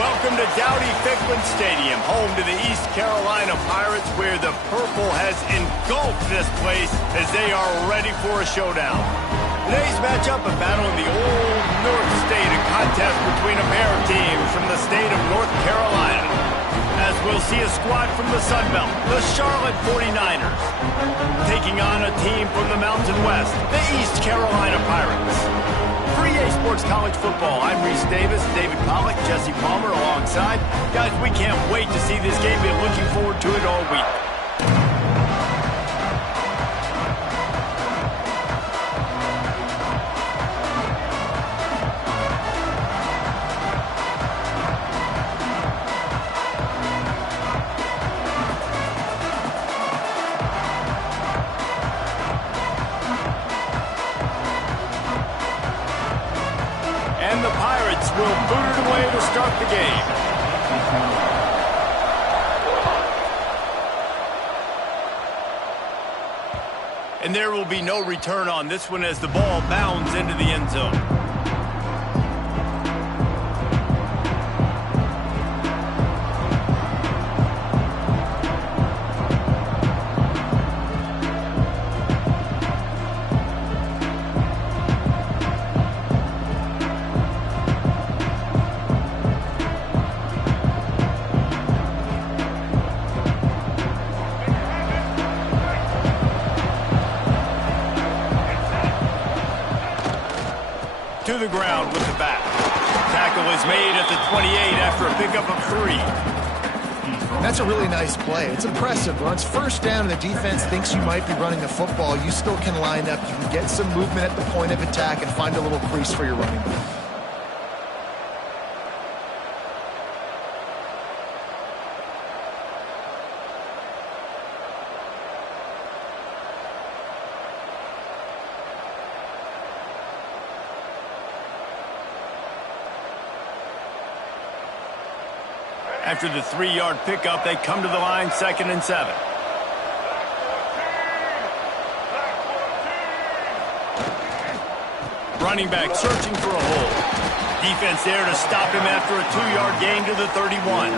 Welcome to Dowdy-Ficklen Stadium, home to the East Carolina Pirates, where the purple has engulfed this place as they are ready for a showdown. Today's matchup, a battle in the old North State, a contest between a pair of teams from the state of North Carolina. As we'll see a squad from the Sun Belt, the Charlotte 49ers, taking on a team from the Mountain West, the East Carolina Pirates. For EA Sports College Football, I'm Reese Davis, David Pollack, Jesse Palmer alongside. Guys, we can't wait to see this game. Been looking forward to it all week. And the Pirates will boot it away to start the game. And there will be no return on this one as the ball bounds into the end zone. To the ground with the back. Tackle is made at the 28 after a pickup of 3. That's a really nice play. It's impressive. When it's first down and the defense thinks you might be running the football, you still can line up. You can get some movement at the point of attack and find a little crease for your running back. After the 3-yard pickup, they come to the line, 2nd and 7. Running back searching for a hole. Defense there to stop him after a 2-yard gain to the 31.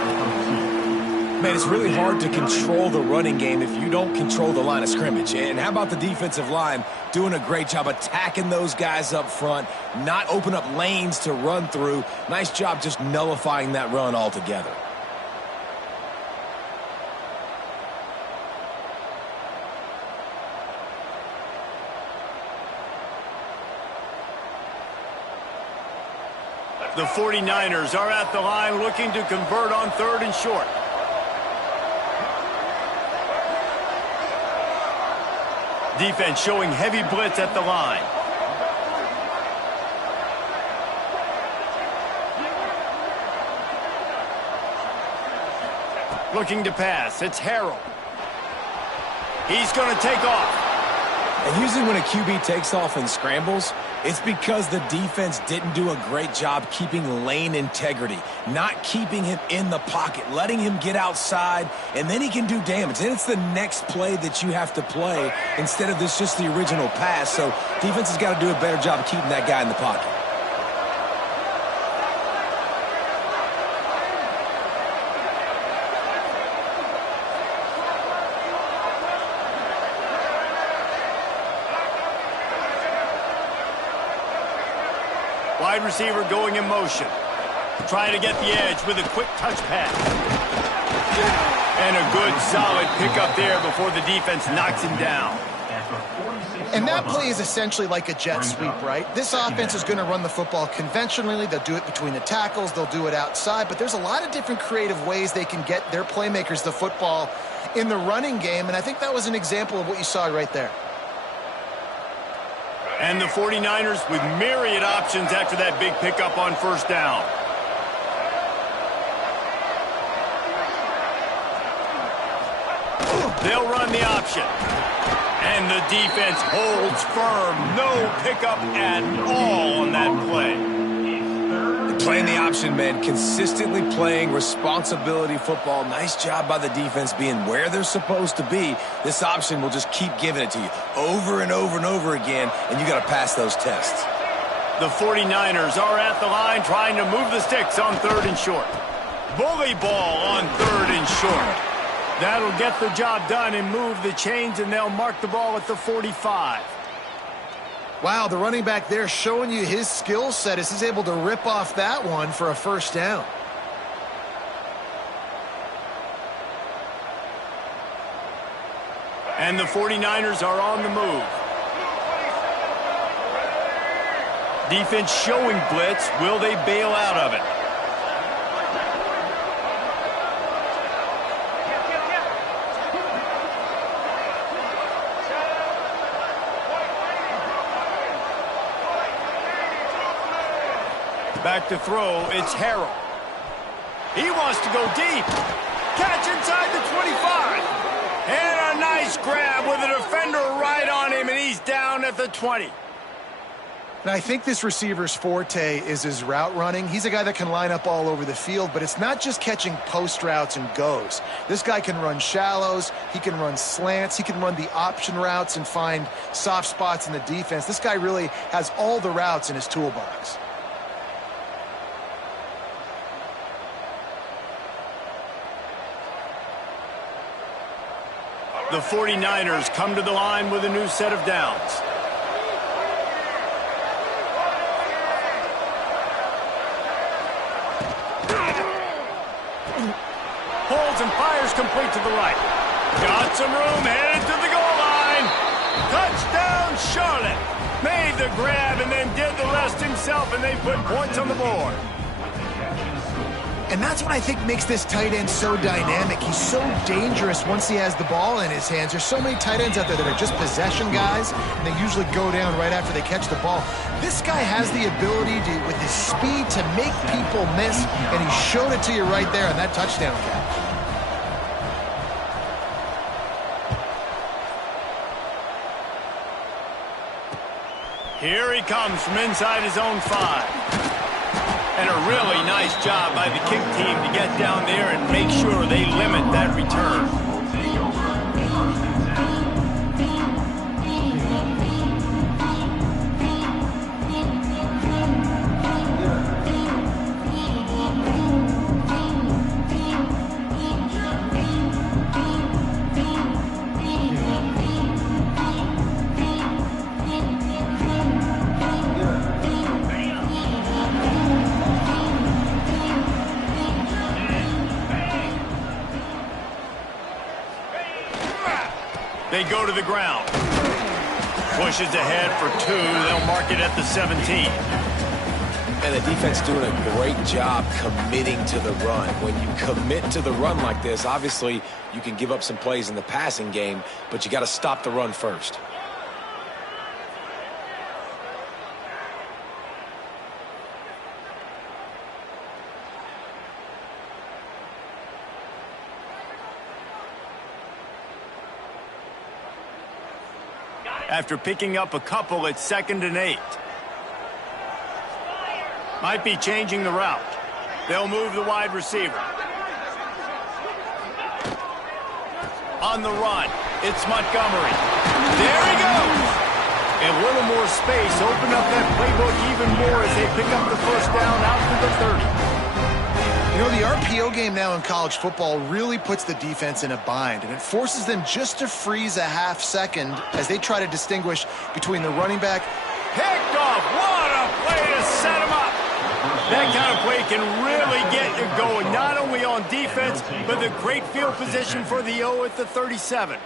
Man, it's really hard to control the running game if you don't control the line of scrimmage. And how about the defensive line doing a great job attacking those guys up front, not open up lanes to run through. Nice job just nullifying that run altogether. The 49ers are at the line looking to convert on 3rd and short. Defense showing heavy blitz at the line. Looking to pass. It's Harrell. He's going to take off. And usually when a QB takes off and scrambles, it's because the defense didn't do a great job keeping lane integrity, not keeping him in the pocket, letting him get outside, and then he can do damage. And it's the next play that you have to play instead of this just the original pass. So defense has got to do a better job of keeping that guy in the pocket. Wide receiver going in motion. Trying to get the edge with a quick touch pass. And a good solid pickup there before the defense knocks him down. And that play is essentially like a jet sweep, right? This offense is going to run the football conventionally. They'll do it between the tackles. They'll do it outside. But there's a lot of different creative ways they can get their playmakers the football in the running game. And I think that was an example of what you saw right there. And the 49ers with myriad options after that big pickup on 1st down. They'll run the option. And the defense holds firm. No pickup at all on that play. Playing the option, man. Consistently playing responsibility football. Nice job by the defense being where they're supposed to be. This option will just keep giving it to you over and over and over again, and you got to pass those tests. The 49ers are at the line trying to move the sticks on 3rd and short. Bully ball on 3rd and short. That'll get the job done and move the chains, and they'll mark the ball at the 45. Wow, the running back there showing you his skill set as he's able to rip off that one for a first down. And the 49ers are on the move. Defense showing blitz. Will they bail out of it? Back to throw, it's Harrell. He wants to go deep. Catch inside the 25. And a nice grab with a defender right on him, and he's down at the 20. And I think this receiver's forte is his route running. He's a guy that can line up all over the field, but it's not just catching post routes and goes. This guy can run shallows, he can run slants, he can run the option routes and find soft spots in the defense. This guy really has all the routes in his toolbox. The 49ers come to the line with a new set of downs. Holds and fires complete to the right. Got some room, headed to the goal line. Touchdown, Charlotte. Made the grab and then did the rest himself, and they put points on the board. And that's what I think makes this tight end so dynamic. He's so dangerous once he has the ball in his hands. There's so many tight ends out there that are just possession guys, and they usually go down right after they catch the ball. This guy has the ability to, with his speed, to make people miss, and he showed it to you right there on that touchdown catch. Here he comes from inside his own 5. And a really nice job by the kick team to get down there and make sure they limit that return. They go to the ground. Pushes ahead for 2. They'll mark it at the 17. And the defense doing a great job committing to the run. When you commit to the run like this, obviously you can give up some plays in the passing game, but you got to stop the run first. After picking up a couple, it's 2nd and 8. Might be changing the route. They'll move the wide receiver. On the run, it's Montgomery. There he goes! A little more space, open up that playbook even more as they pick up the first down out to the 30. You know, the RPO game now in college football really puts the defense in a bind, and it forces them just to freeze a half second as they try to distinguish between the running back. Picked off. What a play to set him up. That kind of play can really get you going, not only on defense, but the great field position for the O at the 37.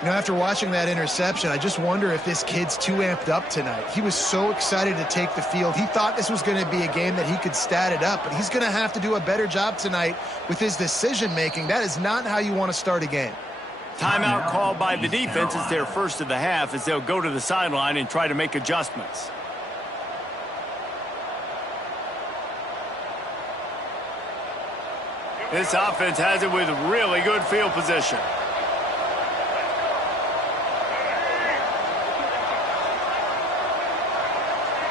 You know, after watching that interception, I just wonder if this kid's too amped up tonight. He was so excited to take the field. He thought this was going to be a game that he could stat it up, but he's going to have to do a better job tonight with his decision-making. That is not how you want to start a game. Timeout called by the defense. It's their first of the half as they'll go to the sideline and try to make adjustments. This offense has it with really good field position.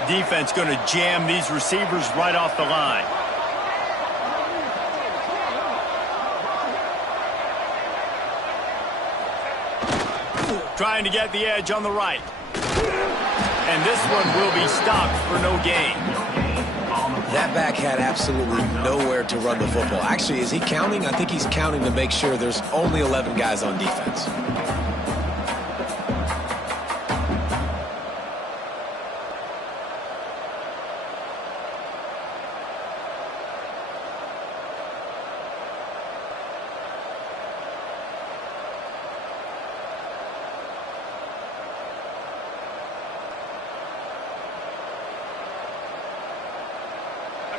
Defense going to jam these receivers right off the line. Trying to get the edge on the right. and this one will be stopped for no gain. That back had absolutely nowhere to run the football. Actually, is he counting? I think he's counting to make sure there's only 11 guys on defense.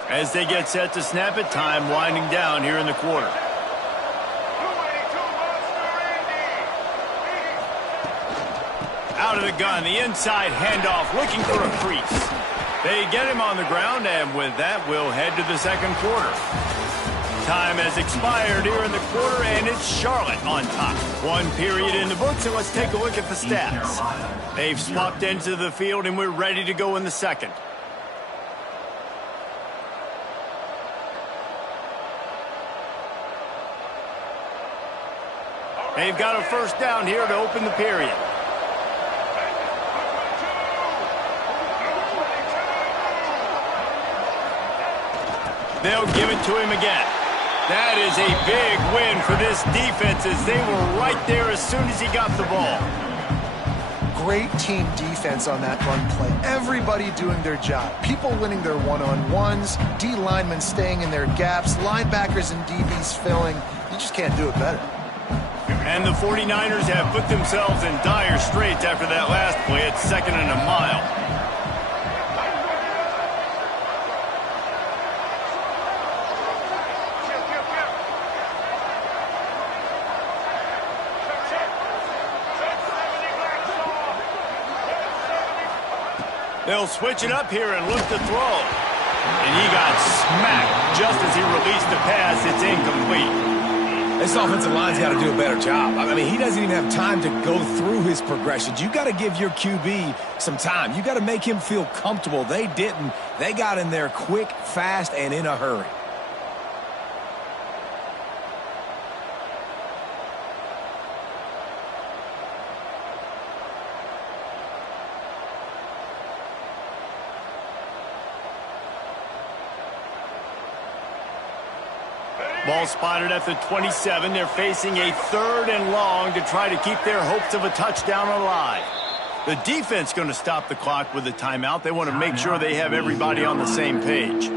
As they get set to snap it, time winding down here in the quarter. Out of the gun, the inside handoff, looking for a crease. They get him on the ground, and with that, we'll head to the second quarter. Time has expired here in the quarter, and it's Charlotte on top. One period in the books, and let's take a look at the stats. They've swapped into the field, and we're ready to go in the second. They've got a first down here to open the period. They'll give it to him again. That is a big win for this defense as they were right there as soon as he got the ball. Great team defense on that run play. Everybody doing their job. People winning their one-on-ones, D linemen staying in their gaps, linebackers and DBs filling. You just can't do it better. And the 49ers have put themselves in dire straits after that last play at 2nd and a mile. They'll switch it up here and look to throw. And he got smacked just as he released the pass. It's incomplete. This offensive line's got to do a better job. I mean, he doesn't even have time to go through his progressions. You got to give your QB some time. You got to make him feel comfortable. They didn't. They got in there quick, fast, and in a hurry. Ball spotted at the 27. They're facing a 3rd and long to try to keep their hopes of a touchdown alive. The defense going to stop the clock with a timeout. They want to make sure they have everybody on the same page.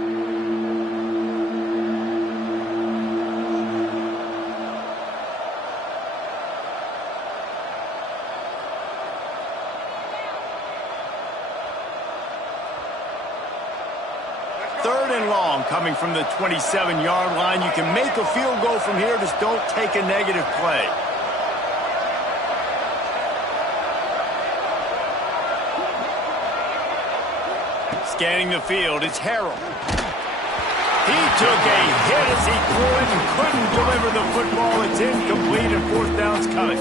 Coming from the 27-yard line. You can make a field goal from here, just don't take a negative play. Scanning the field, it's Harrell. He took a hit as he threw it and couldn't deliver the football. It's incomplete and 4th down's coming.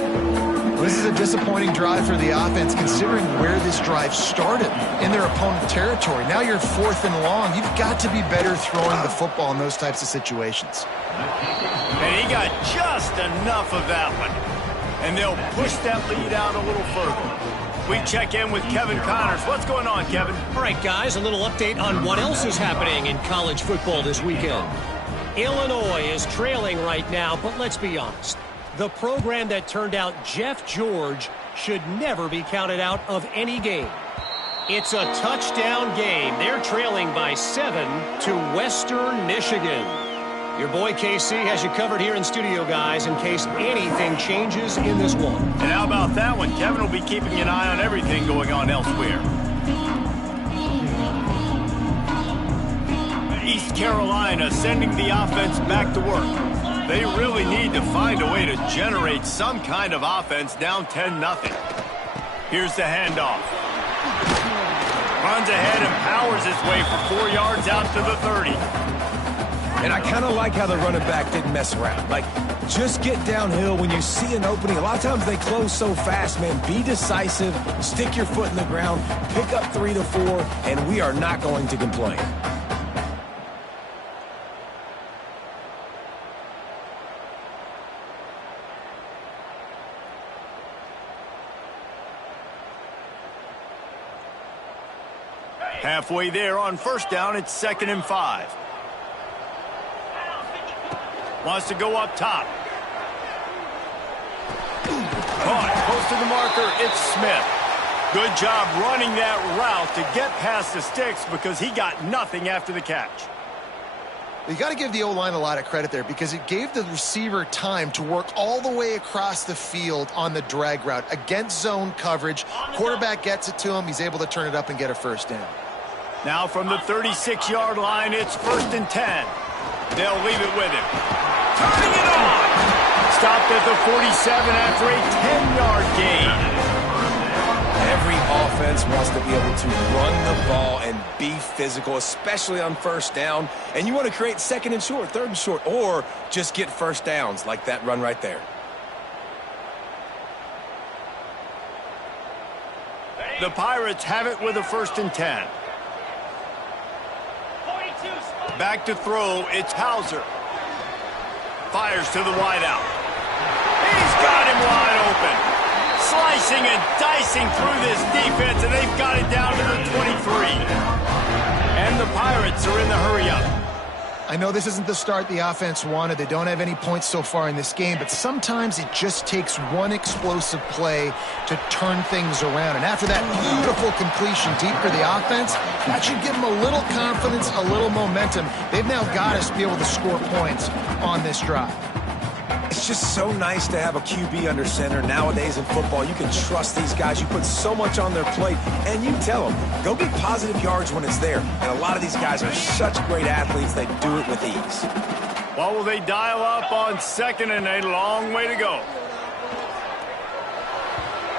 This is a disappointing drive for the offense considering where this drive started in their opponent territory. Now you're 4th and long. You've got to be better throwing the football in those types of situations. And he got just enough of that one. And they'll push that lead out a little further. We check in with Kevin Connors. What's going on, Kevin? All right, guys, a little update on what else is happening in college football this weekend. Illinois is trailing right now, but let's be honest. The program that turned out Jeff George should never be counted out of any game. It's a touchdown game. They're trailing by 7 to Western Michigan. Your boy KC has you covered here in studio, guys, in case anything changes in this one. And how about that one? Kevin will be keeping an eye on everything going on elsewhere. East Carolina sending the offense back to work. They really need to find a way to generate some kind of offense down 10-0. Here's the handoff. Runs ahead and powers his way for 4 yards out to the 30. And I kind of like how the running back didn't mess around. Like, just get downhill when you see an opening. A lot of times they close so fast, man. Be decisive, stick your foot in the ground, pick up 3 to 4, and we are not going to complain. Halfway there on first down, it's 2nd and 5. Wants to go up top. Caught, close to the marker, it's Smith. Good job running that route to get past the sticks because he got nothing after the catch. You got to give the O-line a lot of credit there because it gave the receiver time to work all the way across the field on the drag route against zone coverage. Quarterback gets it to him. He's able to turn it up and get a first down. Now from the 36-yard line, it's 1st and 10. They'll leave it with him. Turning it on! Stopped at the 47 after a 10-yard gain. Every offense wants to be able to run the ball and be physical, especially on first down. And you want to create 2nd and short, 3rd and short, or just get first downs like that run right there. The Pirates have it with a 1st and 10. Back to throw, it's Hauser. Fires to the wideout. He's got him wide open. Slicing and dicing through this defense, and they've got it down to the 23. And the Pirates are in the hurry-up. I know this isn't the start the offense wanted. They don't have any points so far in this game, but sometimes it just takes one explosive play to turn things around. And after that beautiful completion deep for the offense, that should give them a little confidence, a little momentum. They've now got us to be able to score points on this drive. It's just so nice to have a QB under center. Nowadays in football, you can trust these guys. You put so much on their plate, and you tell them, go get positive yards when it's there. And a lot of these guys are such great athletes, they do it with ease. Well, will they dial up on 2nd and a long way to go?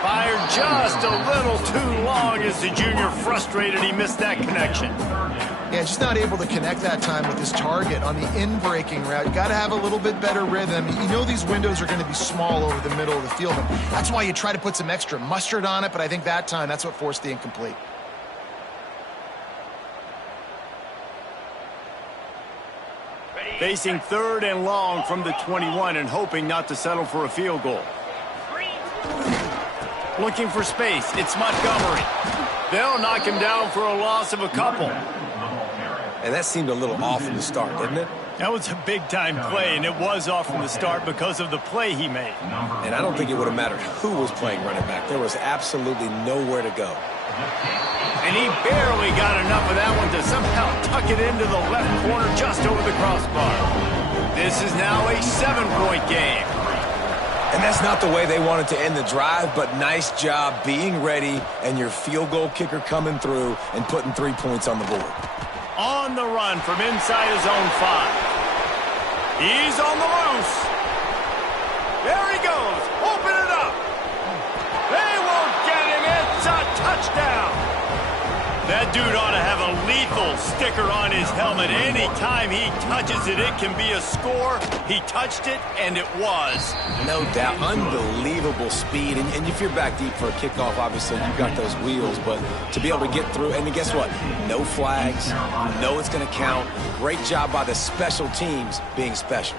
Fired just a little too long as the junior frustrated he missed that connection. Yeah, just not able to connect that time with his target on the in-breaking route. You got to have a little bit better rhythm. You know these windows are going to be small over the middle of the field. And that's why you try to put some extra mustard on it, but I think that time, that's what forced the incomplete. Facing 3rd and long from the 21 and hoping not to settle for a field goal. Looking for space, it's Montgomery. They'll knock him down for a loss of a couple. And that seemed a little off from the start, didn't it? That was a big-time play, and it was off from the start because of the play he made. And I don't think it would have mattered who was playing running back. There was absolutely nowhere to go. And he barely got enough of that one to somehow tuck it into the left corner just over the crossbar. This is now a 7-point game. And that's not the way they wanted to end the drive, but nice job being ready and your field goal kicker coming through and putting 3 points on the board. On the run from inside his own 5. He's on the loose. There he goes. Open it up. They won't get him. It's a touchdown. That dude ought to have a lethal sticker on his helmet. Anytime he touches it, it can be a score. He touched it, and it was. No doubt. Unbelievable speed. And if you're back deep for a kickoff, obviously you've got those wheels. But to be able to get through, and guess what? No flags. You know it's going to count. Great job by the special teams being special.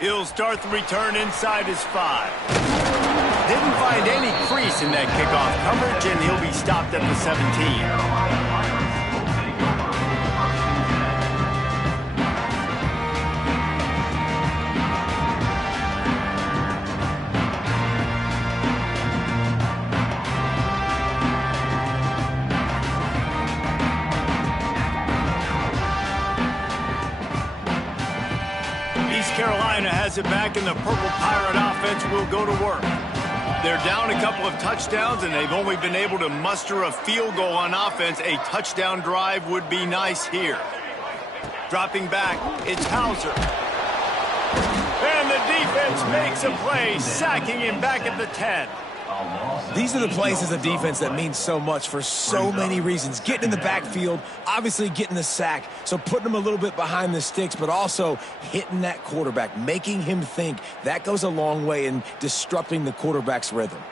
He'll start the return inside his 5. Didn't find any crease in that kickoff coverage, and he'll be stopped at the 17. Carolina has it back, and the Purple Pirate offense will go to work. They're down a couple of touchdowns, and they've only been able to muster a field goal on offense. A touchdown drive would be nice here. Dropping back, it's Hauser. And the defense makes a play, sacking him back at the 10. These are the plays as a defense that mean so much for so many reasons. Getting in the backfield, obviously getting the sack, so putting him a little bit behind the sticks, but also hitting that quarterback, making him think. That goes a long way in disrupting the quarterback's rhythm.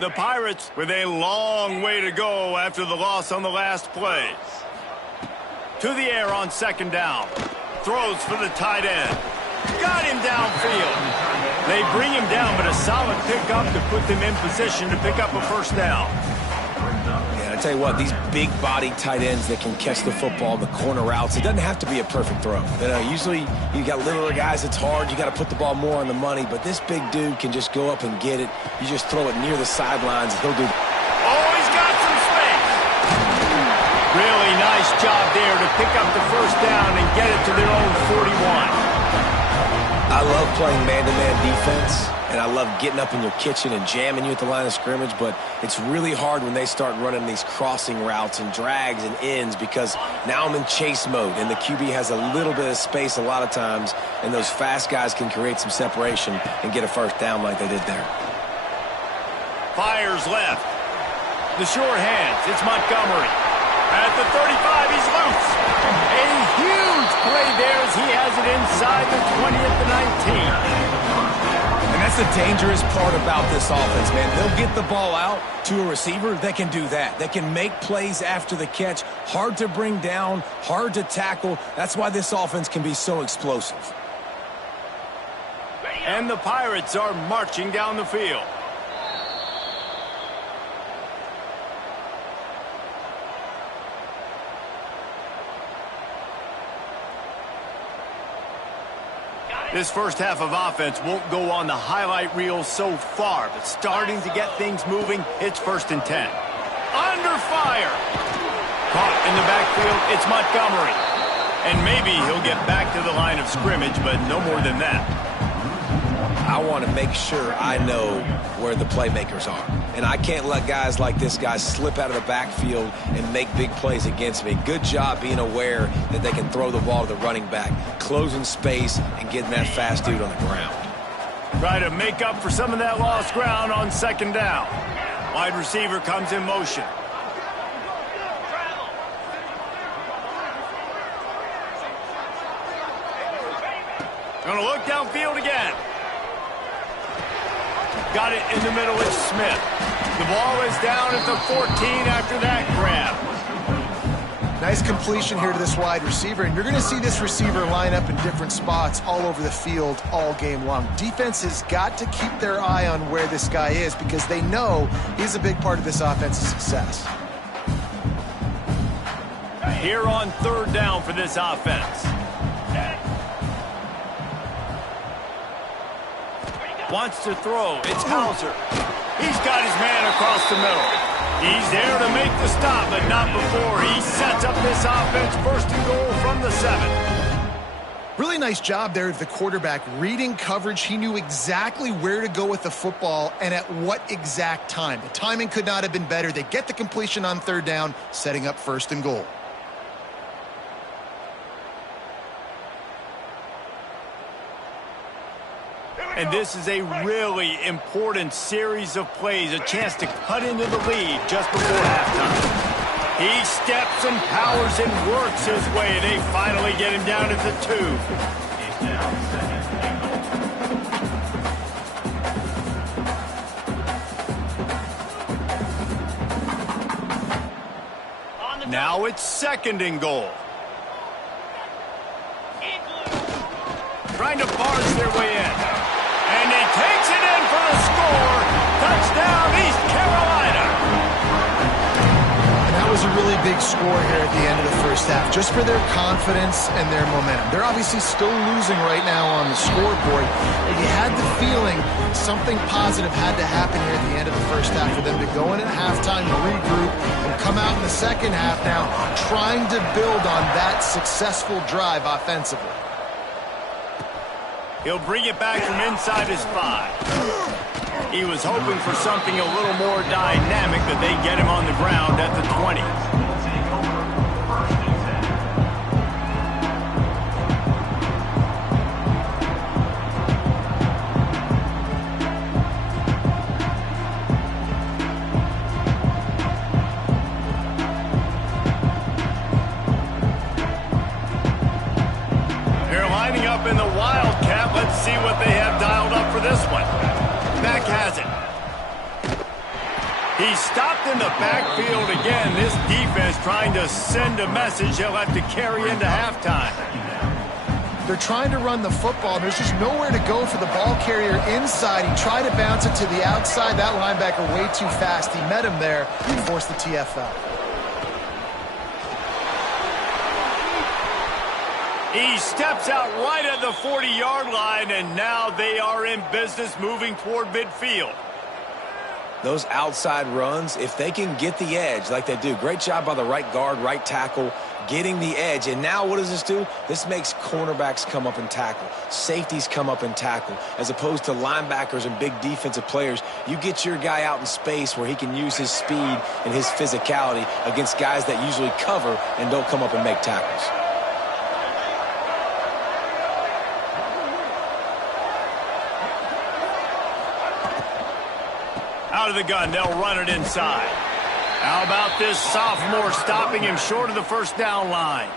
The Pirates with a long way to go after the loss on the last play. To the air on second down. Throws for the tight end. Got him downfield. They bring him down, but a solid pickup to put them in position to pick up a first down. Yeah, I tell you what, these big-body tight ends that can catch the football in the corner routes, it doesn't have to be a perfect throw. Usually you got littler guys, it's hard. You got to put the ball more on the money, but this big dude can just go up and get it. You just throw it near the sidelines, he'll do. Oh, he's got some space. Really nice job there to pick up the first down and get it to their own 41. I love playing man-to-man defense, and I love getting up in your kitchen and jamming you at the line of scrimmage, but it's really hard when they start running these crossing routes and drags and ends because now I'm in chase mode, and the QB has a little bit of space a lot of times, and those fast guys can create some separation and get a first down like they did there. Fires left. The short hands. It's Montgomery. At the 35, he's loose. A huge play there as he has it inside the 20 at the 19. And that's the dangerous part about this offense, man. They'll get the ball out to a receiver that can do that. That can make plays after the catch. Hard to bring down, hard to tackle. That's why this offense can be so explosive. And the Pirates are marching down the field. This first half of offense won't go on the highlight reel so far, but starting to get things moving, it's 1st and 10. Under fire. Caught in the backfield, it's Montgomery. And maybe he'll get back to the line of scrimmage, but no more than that. I want to make sure I know where the playmakers are. And I can't let guys like this guy slip out of the backfield and make big plays against me. Good job being aware that they can throw the ball to the running back, closing space and getting that fast dude on the ground. Try to make up for some of that lost ground on second down. Wide receiver comes in motion. Gonna look downfield again. Got it in the middle, it's Smith. The ball is down at the 14 after that grab. Nice completion here to this wide receiver, and you're going to see this receiver line up in different spots all over the field all game long. Defense has got to keep their eye on where this guy is because they know he's a big part of this offense's success. Here on 3rd down for this offense. Wants to throw. It's Hauser. He's got his man across the middle. He's there to make the stop, but not before he sets up this offense 1st and goal from the 7. Really nice job there of the quarterback reading coverage. He knew exactly where to go with the football and at what exact time. The timing could not have been better. They get the completion on 3rd down, setting up 1st and goal. And this is a really important series of plays, a chance to cut into the lead just before halftime. He steps and powers and works his way. They finally get him down at the 2. Now it's 2nd and goal. Trying to barge their way in. And he takes it in for the score. Touchdown, East Carolina. And that was a really big score here at the end of the first half, just for their confidence and their momentum. They're obviously still losing right now on the scoreboard, but you had the feeling something positive had to happen here at the end of the first half for them to go in at halftime, regroup, and come out in the second half now trying to build on that successful drive offensively. He'll bring it back from inside his 5. He was hoping for something a little more dynamic, but they get him on the ground at the 20. Up in the Wildcat. Let's see what they have dialed up for this one. Mack has it. He's stopped in the backfield again. This defense trying to send a message they'll have to carry into halftime. They're trying to run the football, and there's just nowhere to go for the ball carrier inside. He tried to bounce it to the outside. That linebacker way too fast. He met him there and forced the TFL. He steps out right at the 40-yard line, and now they are in business moving toward midfield. Those outside runs, if they can get the edge like they do, great job by the right guard, right tackle, getting the edge. And now what does this do? This makes cornerbacks come up and tackle. Safeties come up and tackle. As opposed to linebackers and big defensive players, you get your guy out in space where he can use his speed and his physicality against guys that usually cover and don't come up and make tackles. Out of the gun, they'll run it inside. How about this sophomore stopping him short of the first down line?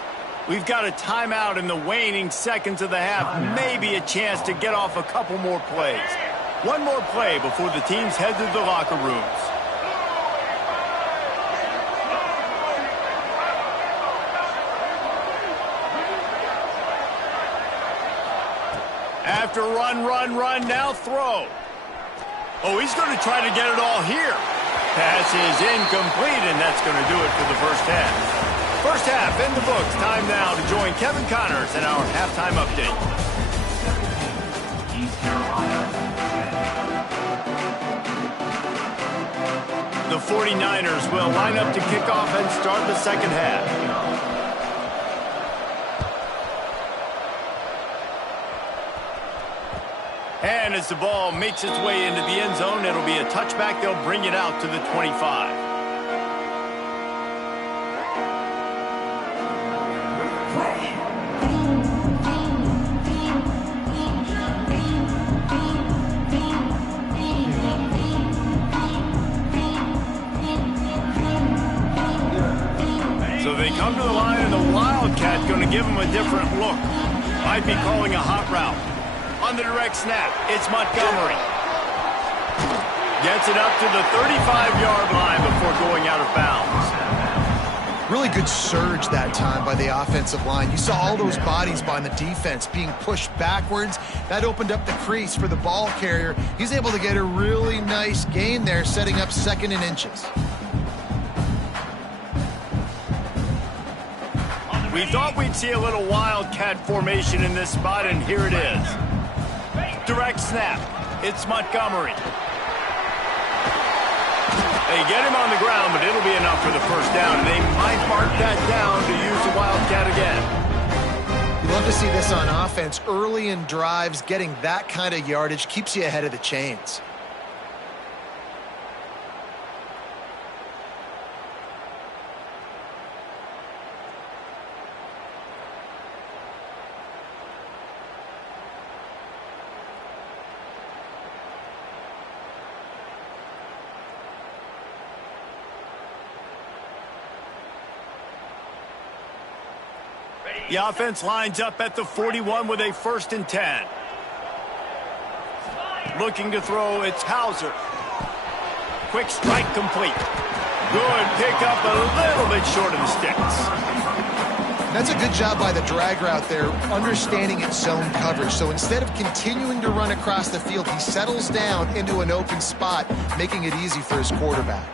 We've got a timeout in the waning seconds of the half. Maybe a chance to get off a couple more plays. One more play before the teams head to the locker rooms. After run, now throw. Oh, he's going to try to get it all here. Pass is incomplete, and that's going to do it for the first half. First half in the books. Time now to join Kevin Connors in our halftime update. East Carolina. The 49ers will line up to kick off and start the second half. And as the ball makes its way into the end zone, it'll be a touchback. They'll bring it out to the 25. So they come to the line, and the Wildcat going to give them a different look. Might be calling a hot route. On the direct snap, it's Montgomery. Gets it up to the 35-yard line before going out of bounds. Really good surge that time by the offensive line. You saw all those bodies by the defense being pushed backwards. That opened up the crease for the ball carrier. He's able to get a really nice gain there, setting up 2nd and inches. We thought we'd see a little Wildcat formation in this spot, and here it is. Direct snap. It's Montgomery. They get him on the ground, but it'll be enough for the first down. And they might mark that down to use the Wildcat again. You love to see this on offense. Early in drives, getting that kind of yardage keeps you ahead of the chains. The offense lines up at the 41 with a 1st and 10. Looking to throw, it's Hauser. Quick strike complete. Good pickup, a little bit short of the sticks. That's a good job by the drag route there, understanding its zone coverage. So instead of continuing to run across the field, he settles down into an open spot, making it easy for his quarterback.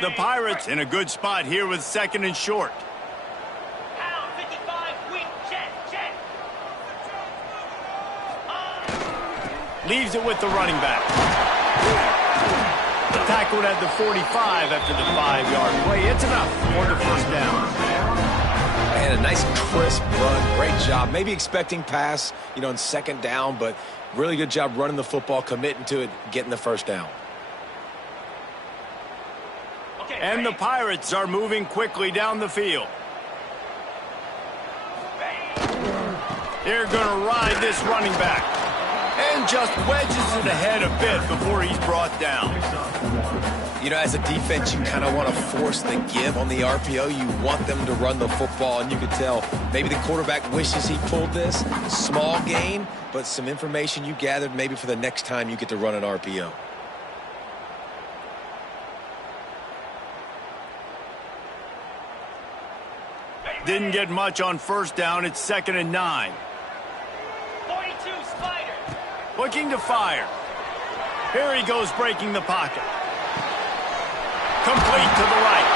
The Pirates in a good spot here with 2nd and short. Leaves it with the running back. Tackled at the 45 after the 5-yard play. It's enough for the first down. And a nice crisp run. Great job. Maybe expecting pass, in 2nd down, but really good job running the football, committing to it, getting the first down. And the Pirates are moving quickly down the field. They're going to ride this running back. And just wedges it ahead a bit before he's brought down. As a defense, you kind of want to force the give on the RPO. You want them to run the football, and you could tell maybe the quarterback wishes he pulled this. Small gain, but some information you gathered maybe for the next time you get to run an RPO. Didn't get much on first down. It's 2nd and 9. 42 Spider. Looking to fire. Here he goes, breaking the pocket. Complete to the right.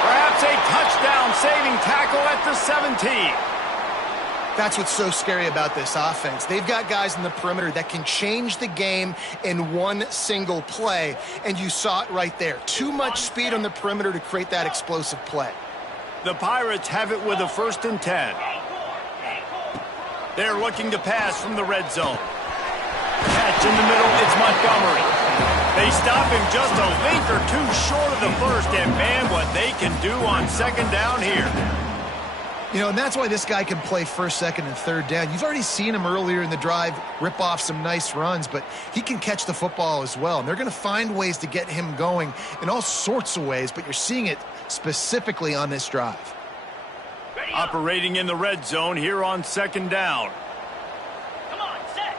Perhaps a touchdown-saving tackle at the 17. That's what's so scary about this offense. They've got guys in the perimeter that can change the game in one single play, and you saw it right there. Too much speed on the perimeter to create that explosive play. The Pirates have it with a 1st and 10. They're looking to pass from the red zone. Catch in the middle, it's Montgomery. They stop him just a link or two short of the first, and man, what they can do on 2nd down here. You know, and that's why this guy can play 1st, 2nd, and 3rd down. You've already seen him earlier in the drive rip off some nice runs, but he can catch the football as well. And they're going to find ways to get him going in all sorts of ways, but you're seeing it specifically on this drive. Operating in the red zone here on 2nd down. Come on, set.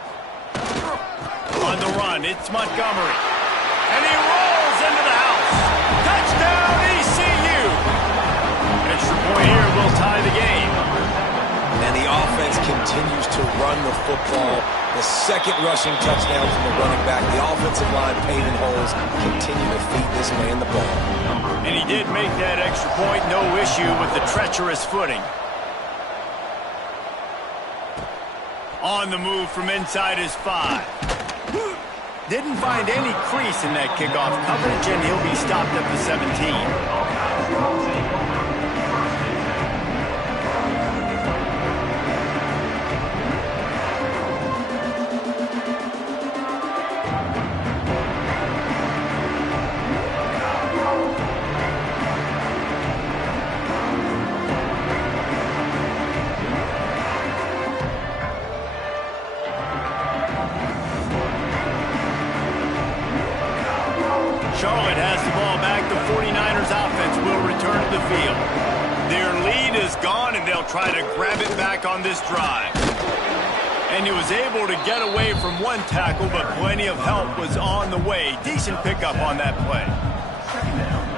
On the run, it's Montgomery. And he rolls into the house. Touchdown, ECU! Extra point here will tie the game. And the offense continues to run the football. The 2nd rushing touchdown from the running back. The offensive line paving holes continue to feed this man the ball. And he did make that extra point, no issue with the treacherous footing. On the move from inside his 5. Didn't find any crease in that kickoff coverage, and he'll be stopped at the 17. Charlotte has the ball back. The 49ers offense will return to the field. Their lead is gone, and they'll try to grab it back on this drive. And he was able to get away from one tackle, but plenty of help was on the way. Decent pickup on that play.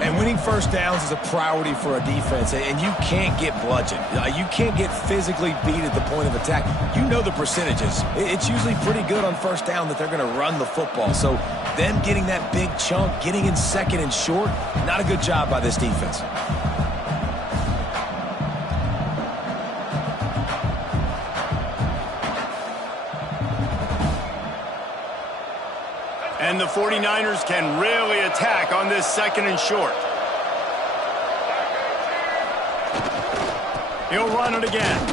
And winning 1st downs is a priority for a defense, and you can't get bludgeoned. You can't get physically beat at the point of attack. You know the percentages. It's usually pretty good on 1st down that they're going to run the football. So them getting that big chunk, getting in 2nd and short, not a good job by this defense. And the 49ers can really attack on this 2nd and short. He'll run it again.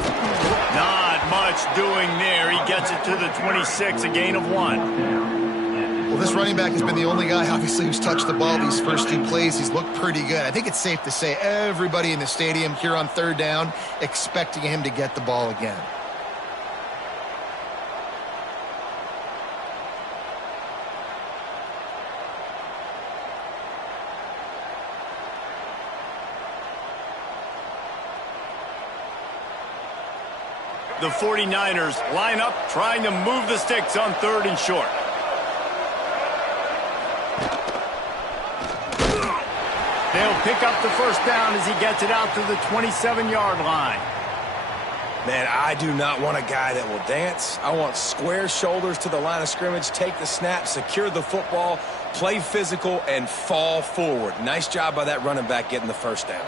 Not much doing there. He gets it to the 26, a gain of 1. Well, this running back has been the only guy, obviously, who's touched the ball these first 2 plays. He's looked pretty good. I think it's safe to say everybody in the stadium here on 3rd down expecting him to get the ball again. The 49ers line up, trying to move the sticks on 3rd and short. They'll pick up the 1st down as he gets it out to the 27-yard line. Man, I do not want a guy that will dance. I want square shoulders to the line of scrimmage, take the snap, secure the football, play physical, and fall forward. Nice job by that running back getting the 1st down.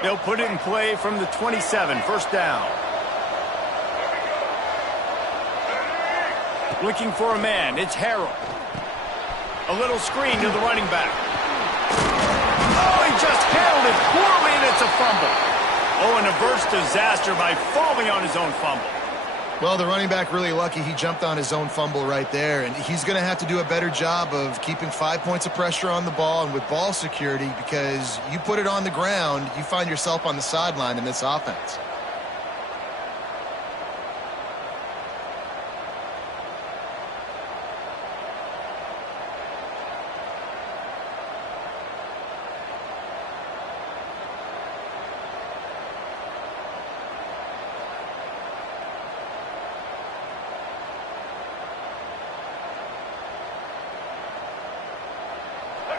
They'll put it in play from the 27, 1st down. Looking for a man, it's Harrell. A little screen to the running back. Oh, he just handled it poorly, and it's a fumble. Oh, an adverse disaster by falling on his own fumble. Well, the running back really lucky he jumped on his own fumble right there, and he's going to have to do a better job of keeping 5 points of pressure on the ball and with ball security, because you put it on the ground, you find yourself on the sideline in this offense.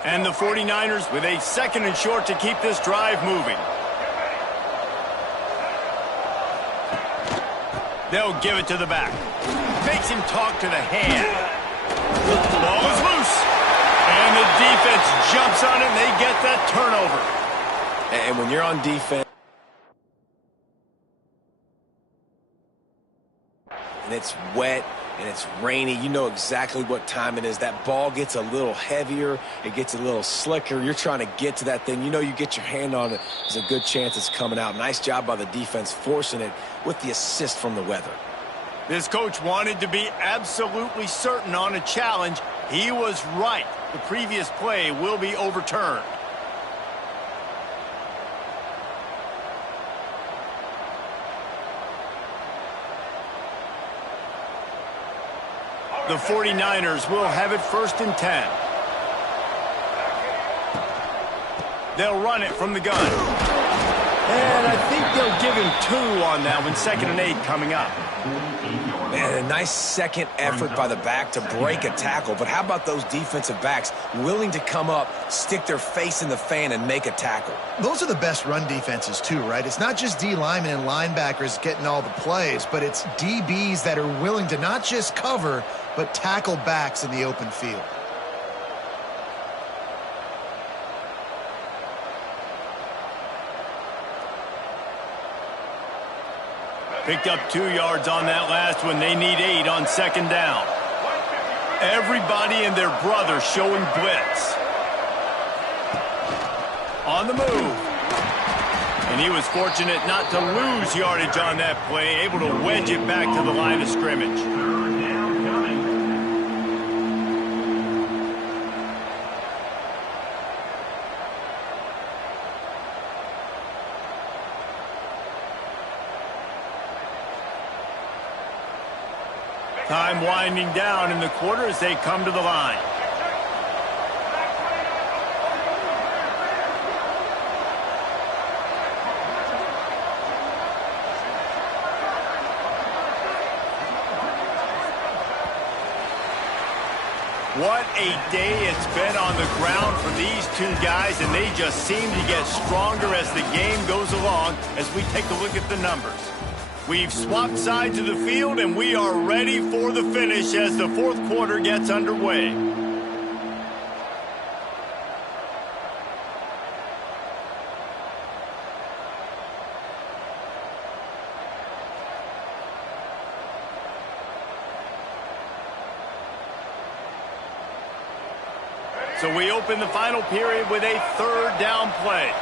And the 49ers with a 2nd and short to keep this drive moving. They'll give it to the back. Makes him talk to the hand. The ball is loose. And the defense jumps on it, and they get that turnover. And when you're on defense, and it's wet, and it's rainy, you know exactly what time it is. That ball gets a little heavier. It gets a little slicker. You're trying to get to that thing. You know you get your hand on it. There's a good chance it's coming out. Nice job by the defense forcing it with the assist from the weather. This coach wanted to be absolutely certain on a challenge. He was right. The previous play will be overturned. The 49ers will have it 1st and 10. They'll run it from the gun. And I think they'll give him 2 on that one. 2nd and 8 coming up. Man, a nice second effort by the back to break a tackle. But how about those defensive backs willing to come up, stick their face in the fan, and make a tackle? Those are the best run defenses too, right? It's not just D linemen and linebackers getting all the plays, but it's DBs that are willing to not just cover, but tackle backs in the open field. Picked up 2 yards on that last one. They need 8 on 2nd down. Everybody and their brother showing blitz. On the move. And he was fortunate not to lose yardage on that play, able to wedge it back to the line of scrimmage. Time winding down in the quarter as they come to the line. What a day it's been on the ground for these 2 guys, and they just seem to get stronger as the game goes along as we take a look at the numbers. We've swapped sides of the field, and we are ready for the finish as the 4th quarter gets underway. So we open the final period with a 3rd down play.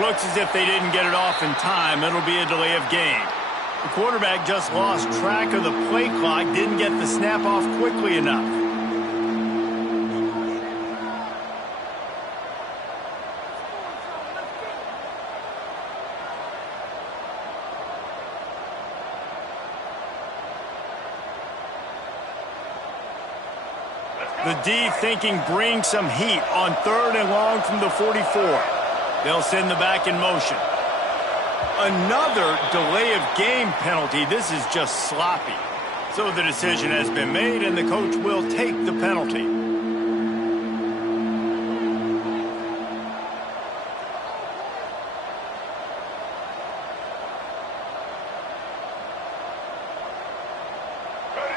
Looks as if they didn't get it off in time. It'll be a delay of game. The quarterback just lost track of the play clock, didn't get the snap off quickly enough. The D thinking bring some heat on 3rd and long from the 44. They'll send the back in motion. Another delay of game penalty. This is just sloppy. So the decision has been made, and the coach will take the penalty.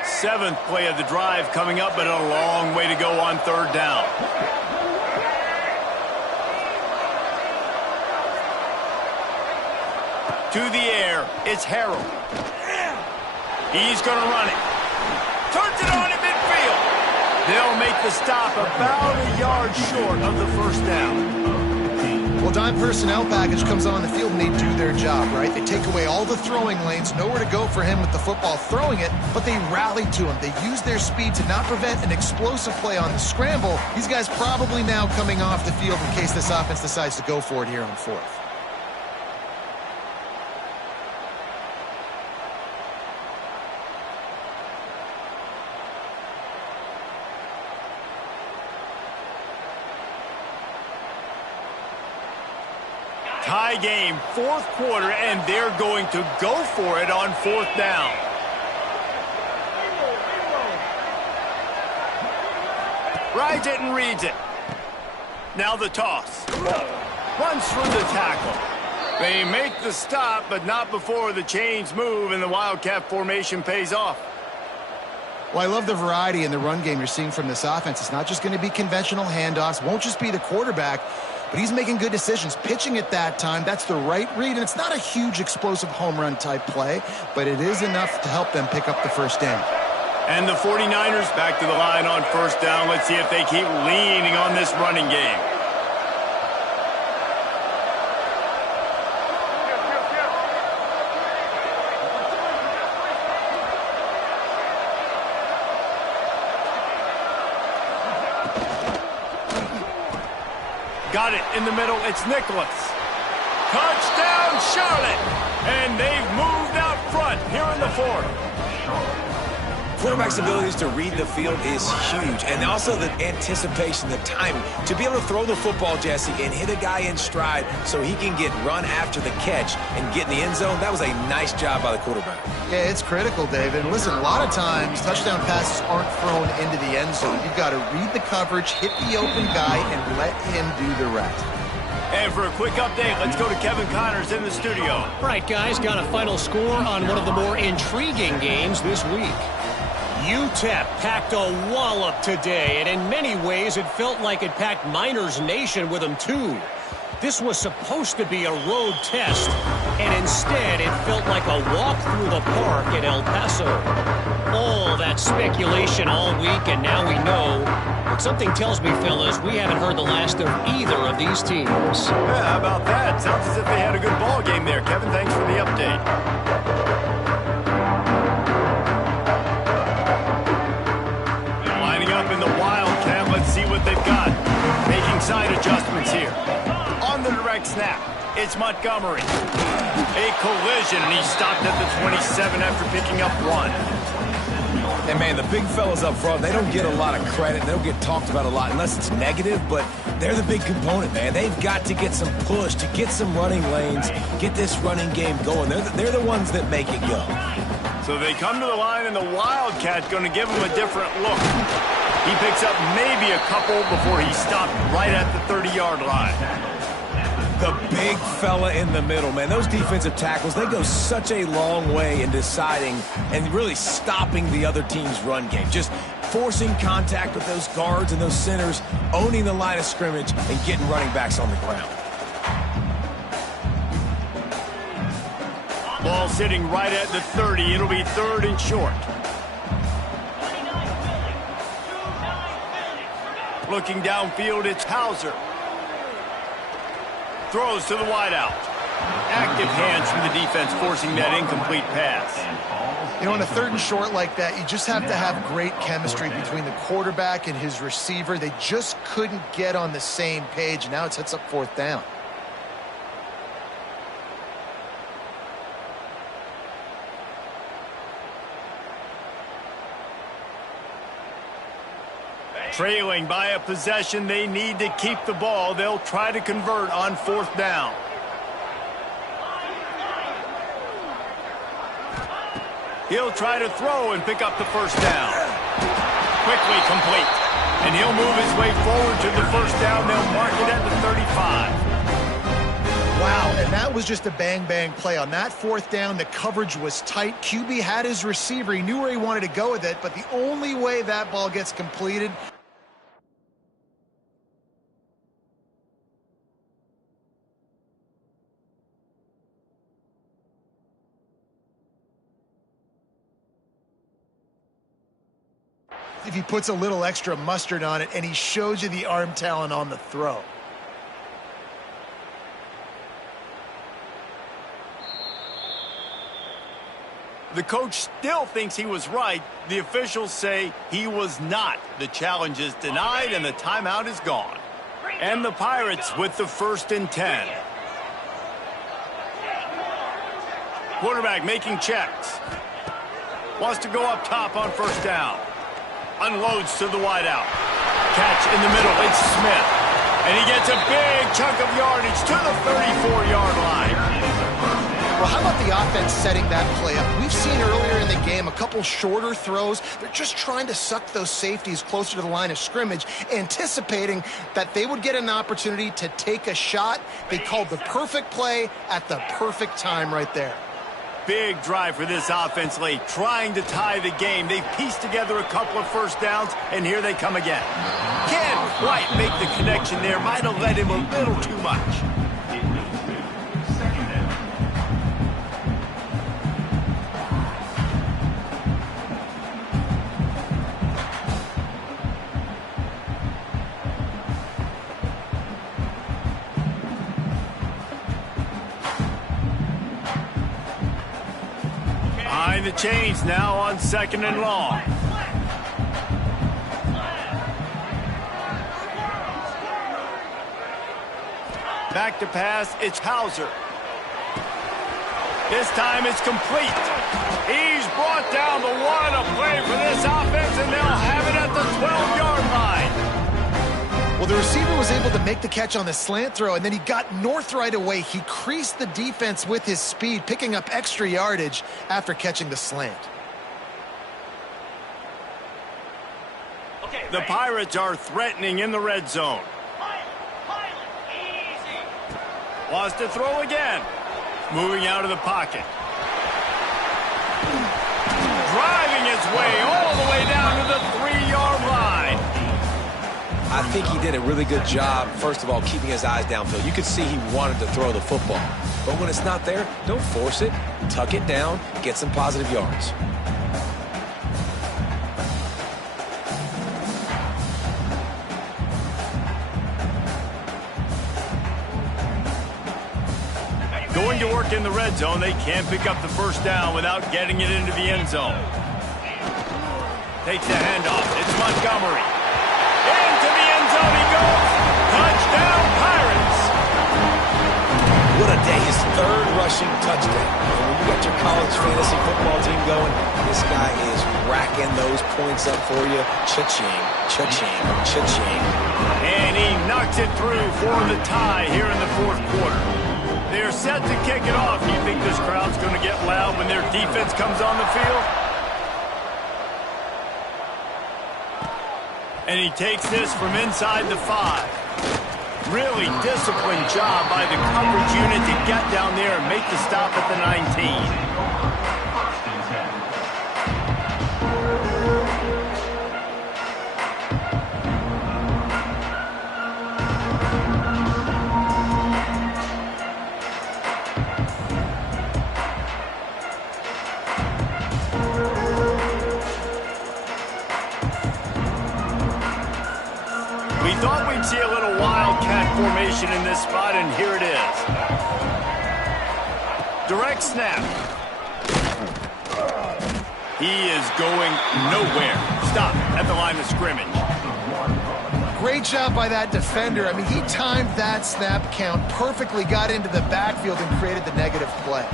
Seventh play of the drive coming up, but a long way to go on 3rd down. To the air, it's Harrell. He's going to run it. Turns it on at midfield. They'll make the stop about a yard short of the 1st down. Well, dime personnel package comes on the field and they do their job, right? They take away all the throwing lanes, nowhere to go for him with the football throwing it, but they rally to him. They use their speed to not prevent an explosive play on the scramble. These guys probably now coming off the field in case this offense decides to go for it here on fourth. Tie game, fourth quarter, and they're going to go for it on fourth down. Rides it and reads it. Now the toss. Runs through the tackle. They make the stop, but not before the chains move and the Wildcat formation pays off. Well, I love the variety in the run game you're seeing from this offense. It's not just going to be conventional handoffs, won't just be the quarterback, but he's making good decisions. Pitching at that time, that's the right read, and it's not a huge explosive home run type play, but it is enough to help them pick up the first down. And the 49ers back to the line on first down. Let's see if they keep leaning on this running game. Got it in the middle. It's Nicholas. Touchdown, Charlotte. And they've moved out front here in the fourth. Quarterback's abilities to read the field is huge, and also the anticipation, the timing. To be able to throw the football, Jesse, and hit a guy in stride so he can get run after the catch and get in the end zone, that was a nice job by the quarterback. Yeah, it's critical, David. And listen, a lot of times touchdown passes aren't thrown into the end zone. You've got to read the coverage, hit the open guy, and let him do the rest. And for a quick update, let's go to Kevin Connors in the studio. All right, guys, got a final score on one of the more intriguing games this week. UTEP packed a wallop today, and in many ways it felt like it packed Miners Nation with them too. This was supposed to be a road test, and instead it felt like a walk through the park in El Paso. All that speculation all week, and now we know. But something tells me, fellas, we haven't heard the last of either of these teams. Yeah, how about that? Sounds as if they had a good ball game there. Kevin, thanks for the update. Up in the Wildcat, let's see what they've got. Making side adjustments here. On the direct snap, it's Montgomery. A collision, and he stopped at the 27 after picking up one. And man, the big fellas up front, they don't get a lot of credit. They don't get talked about a lot unless it's negative, but they're the big component, man. They've got to get some push, to get some running lanes, get this running game going. They're the ones that make it go. So they come to the line, and the Wildcat's going to give him a different look. He picks up maybe a couple before he stopped right at the 30-yard line. The big fella in the middle, man. Those defensive tackles, they go such a long way in deciding and really stopping the other team's run game. Just forcing contact with those guards and those centers, owning the line of scrimmage, and getting running backs on the ground. Ball sitting right at the 30. It'll be third and short. Looking downfield, it's Hauser. Throws to the wideout. Active hands from the defense, forcing that incomplete pass. You know, on a third and short like that, you just have to have great chemistry between the quarterback and his receiver. They just couldn't get on the same page. Now it sets up fourth down. Trailing by a possession, they need to keep the ball. They'll try to convert on fourth down. He'll try to throw and pick up the first down. Quickly complete. And he'll move his way forward to the first down. They'll mark it at the 35. Wow, and that was just a bang-bang play. On that fourth down, the coverage was tight. QB had his receiver. He knew where he wanted to go with it, but the only way that ball gets completed if he puts a little extra mustard on it, and he shows you the arm talent on the throw. The coach still thinks he was right. The officials say he was not. The challenge is denied, and the timeout is gone. And the Pirates with the 1st and 10. Quarterback making checks. Wants to go up top on 1st down. Unloads to the wideout. Catch in the middle. It's Smith. And he gets a big chunk of yardage to the 34-yard line. Well, how about the offense setting that play up? We've seen earlier in the game a couple shorter throws. They're just trying to suck those safeties closer to the line of scrimmage, anticipating that they would get an opportunity to take a shot. They called the perfect play at the perfect time right there. Big drive for this offense late, trying to tie the game. They've pieced together a couple of 1st downs, and here they come again. Can't quite make the connection there. Might have led him a little too much. Behind the chains now on 2nd and long. Back to pass, it's Hauser. This time it's complete. He's brought down the one, a play for this offense, and they'll have it at the 12-yard line. Well, the receiver was able to make the catch on the slant throw, and then he got north right away. He creased the defense with his speed, picking up extra yardage after catching the slant. The Pirates are threatening in the red zone. Wants to throw again. Moving out of the pocket. Driving his way all the way down to the 3-yard line. I think he did a really good job, first of all, keeping his eyes downfield. You could see he wanted to throw the football. But when it's not there, don't force it. Tuck it down, get some positive yards. Going to work in the red zone, they can't pick up the 1st down without getting it into the end zone. Takes the handoff. It's Montgomery. Into the end zone he goes. Touchdown, Pirates. What a day. His 3rd rushing touchdown. And when you got your college fantasy football team going, this guy is racking those points up for you. Cha-ching, cha-ching, cha-ching. And he knocks it through for the tie here in the 4th quarter. They're set to kick it off. Do you think this crowd's going to get loud when their defense comes on the field? And he takes this from inside the 5. Really disciplined job by the coverage unit to get down there and make the stop at the 19. Thought we'd see a little wildcat formation in this spot, and here it is. Direct snap. He is going nowhere. Stop at the line of scrimmage. Great job by that defender. I mean, he timed that snap count perfectly, got into the backfield, and created the negative play.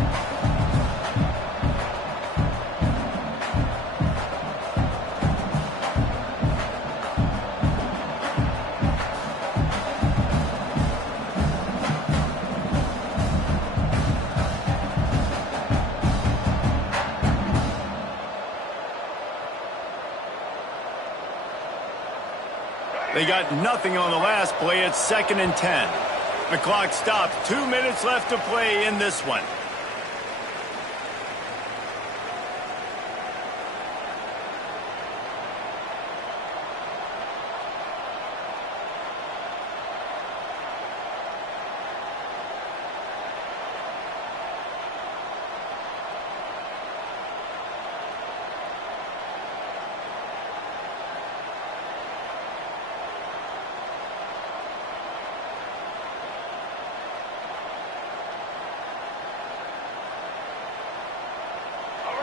They got nothing on the last play. It's 2nd and 10. The clock stops. 2 minutes left to play in this one.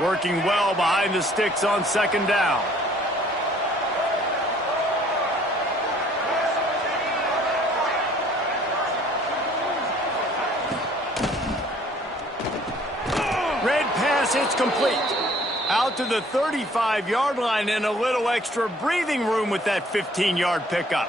Working well behind the sticks on second down. Red pass, it's complete. Out to the 35-yard line and a little extra breathing room with that 15-yard pickup.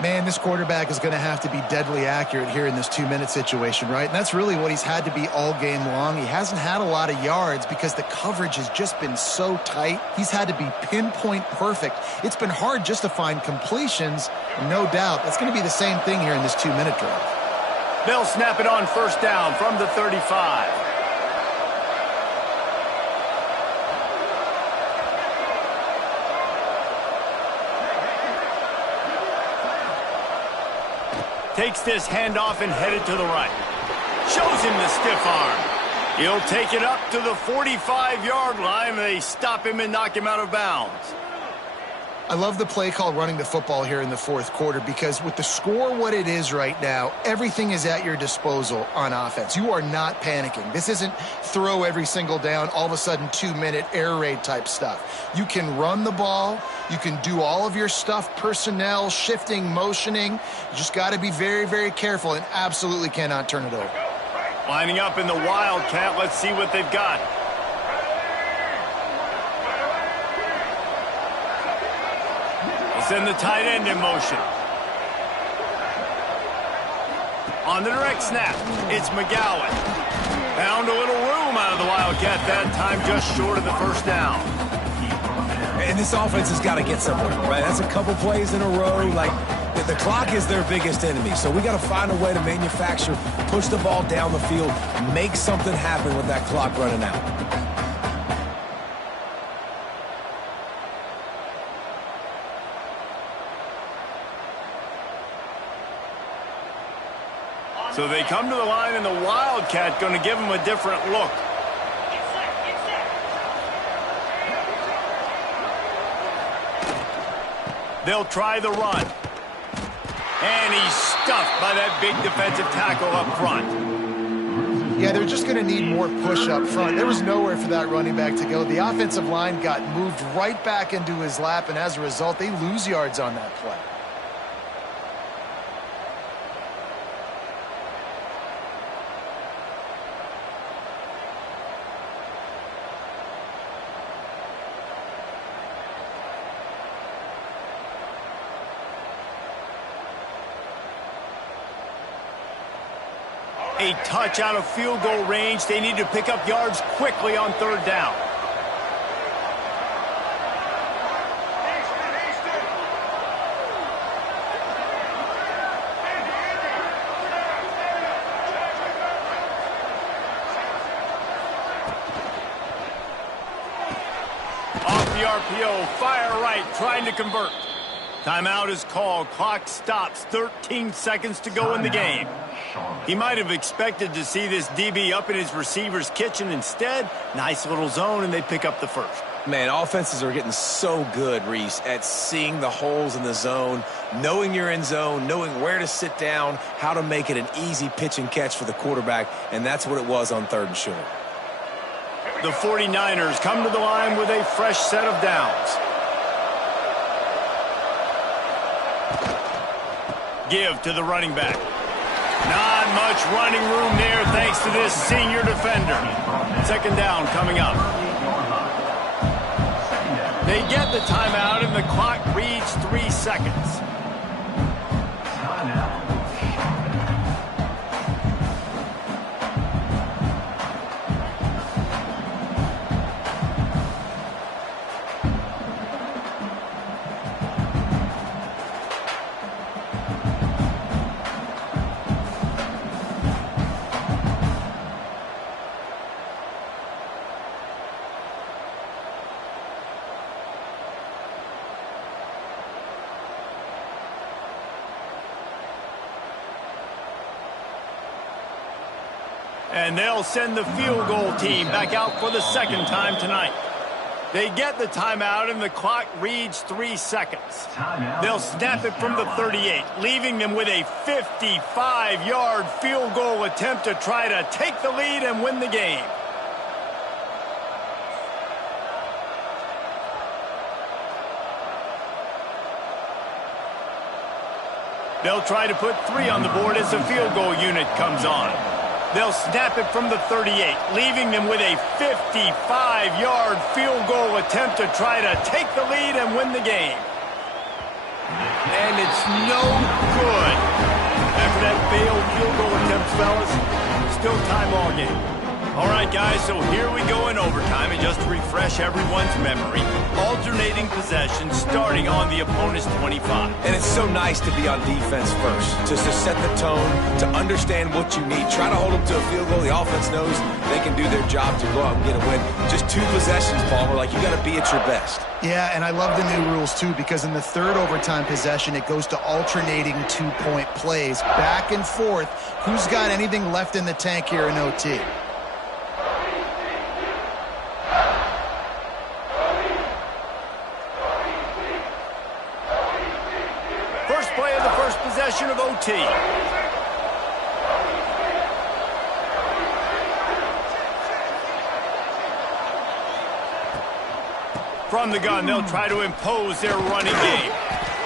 Man, this quarterback is going to have to be deadly accurate here in this 2-minute situation, right? And that's really what he's had to be all game long. He hasn't had a lot of yards because the coverage has just been so tight. He's had to be pinpoint perfect. It's been hard just to find completions, no doubt. That's going to be the same thing here in this 2-minute drive. They'll snap it on first down from the 35. Takes this handoff and headed to the right. Shows him the stiff arm. He'll take it up to the 45-yard line. They stop him and knock him out of bounds. I love the play call running the football here in the fourth quarter because with the score what it is right now, everything is at your disposal on offense. You are not panicking. This isn't throw every single down, all of a sudden 2-minute air raid type stuff. You can run the ball. You can do all of your stuff, personnel, shifting, motioning. You just got to be very, very careful and absolutely cannot turn it over. Lining up in the Wildcat. Let's see what they've got. Send the tight end in motion. On the direct snap, it's McGowan. Found a little room out of the Wildcat that time, just short of the first down. And this offense has got to get somewhere, right? That's a couple plays in a row. Like, the clock is their biggest enemy. So we got to find a way to manufacture, push the ball down the field, make something happen with that clock running out. So they come to the line, and the Wildcat going to give them a different look. Get set, get set. They'll try the run. And he's stuffed by that big defensive tackle up front. Yeah, they're just going to need more push up front. There was nowhere for that running back to go. The offensive line got moved right back into his lap, and as a result, they lose yards on that play. A touch out of field goal range. They need to pick up yards quickly on third down. Off the RPO, fire right, trying to convert. Timeout is called. Clock stops. 13 seconds to go in the game. He might have expected to see this DB up in his receiver's kitchen. Instead, nice little zone, and they pick up the first. Man, offenses are getting so good, Reese, at seeing the holes in the zone, knowing you're in zone, knowing where to sit down, how to make it an easy pitch and catch for the quarterback, and that's what it was on third and short. The 49ers come to the line with a fresh set of downs. Give to the running back. Not much running room there thanks to this senior defender. Second down coming up. They get the timeout and the clock reads 3 seconds. And they'll send the field goal team back out for the second time tonight. They get the timeout, and the clock reads 3 seconds. They'll snap it from the 38, leaving them with a 55-yard field goal attempt to try to take the lead and win the game. They'll try to put 3 on the board as the field goal unit comes on. They'll snap it from the 38, leaving them with a 55-yard field goal attempt to try to take the lead and win the game. And it's no good. After that failed field goal attempt, fellas, still time ball game. All right, guys, so here we go in overtime, and just to refresh everyone's memory, alternating possession starting on the opponent's 25. And it's so nice to be on defense first, just to set the tone, to understand what you need. Try to hold them to a field goal. The offense knows they can do their job to go out and get a win. Just 2 possessions, Palmer, like you got to be at your best. Yeah, and I love the new rules, too, because in the 3rd overtime possession, it goes to alternating 2-point plays, back and forth. Who's got anything left in the tank here in OT? First play of the first possession of OT. From the gun, they'll try to impose their running game.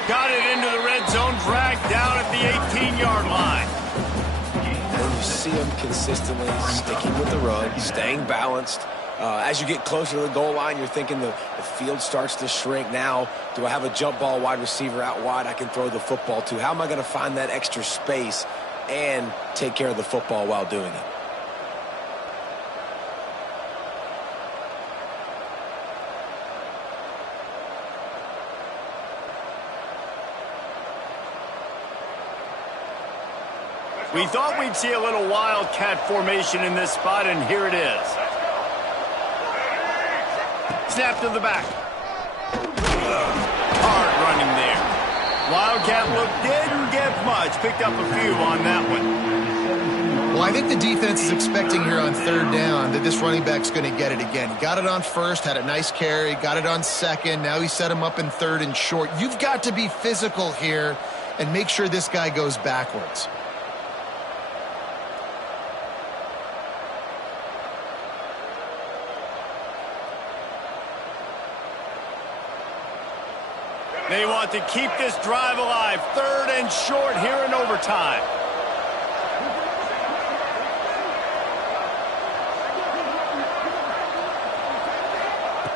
Got it into the red zone, dragged down at the 18-yard line. And you see them consistently sticking with the run, staying balanced. As you get closer to the goal line, you're thinking the field starts to shrink. Now, do I have a jump ball wide receiver out wide I can throw the football to? How am I going to find that extra space and take care of the football while doing it? We thought we'd see a little wildcat formation in this spot, and here it is. Snap to the back. Hard running there. Wildcat look didn't get much. Picked up a few on that one. Well, I think the defense is expecting here on 3rd down that this running back's going to get it again. He got it on 1st, had a nice carry, got it on 2nd. Now he set him up in 3rd and short. You've got to be physical here and make sure this guy goes backwards. They want to keep this drive alive. 3rd and short here in overtime.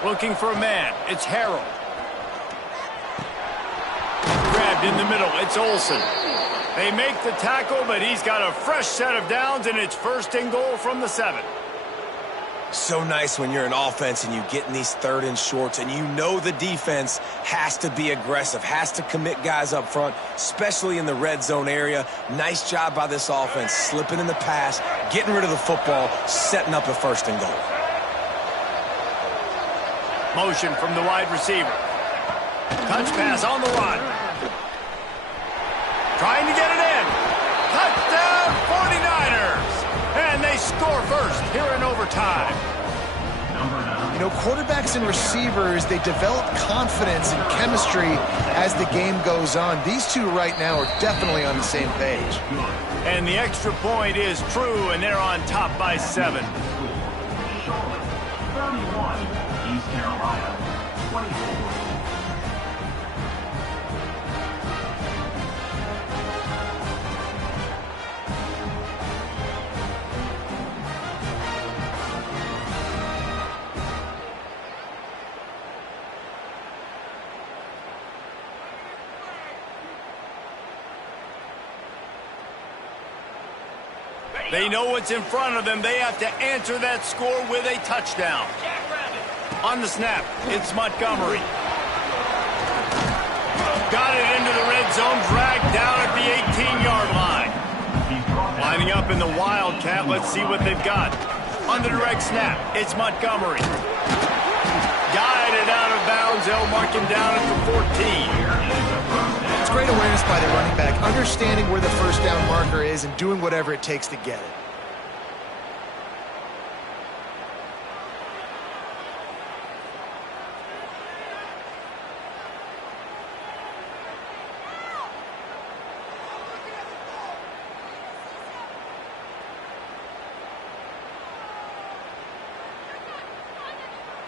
Looking for a man. It's Harold. Grabbed in the middle. It's Olsen. They make the tackle, but he's got a fresh set of downs, and it's 1st and goal from the 7. So nice when you're an offense and you get in these 3rd and shorts and you know the defense has to be aggressive, has to commit guys up front, especially in the red zone area. Nice job by this offense, slipping in the pass, getting rid of the football, setting up a 1st and goal. Motion from the wide receiver. Touch pass on the run. Trying to get it in. Touchdown 49ers. And they score first here in overtime. You know, quarterbacks and receivers, they develop confidence and chemistry as the game goes on. These two right now are definitely on the same page. And the extra point is true, and they're on top by 7. 31, East Carolina, 24. They know what's in front of them. They have to answer that score with a touchdown. On the snap, it's Montgomery. Got it into the red zone, dragged down at the 18-yard line. Lining up in the Wildcat, let's see what they've got. On the direct snap, it's Montgomery. Guided out of bounds, they'll mark him down at the 14. It's great awareness by the running back, understanding where the 1st down marker is and doing whatever it takes to get it.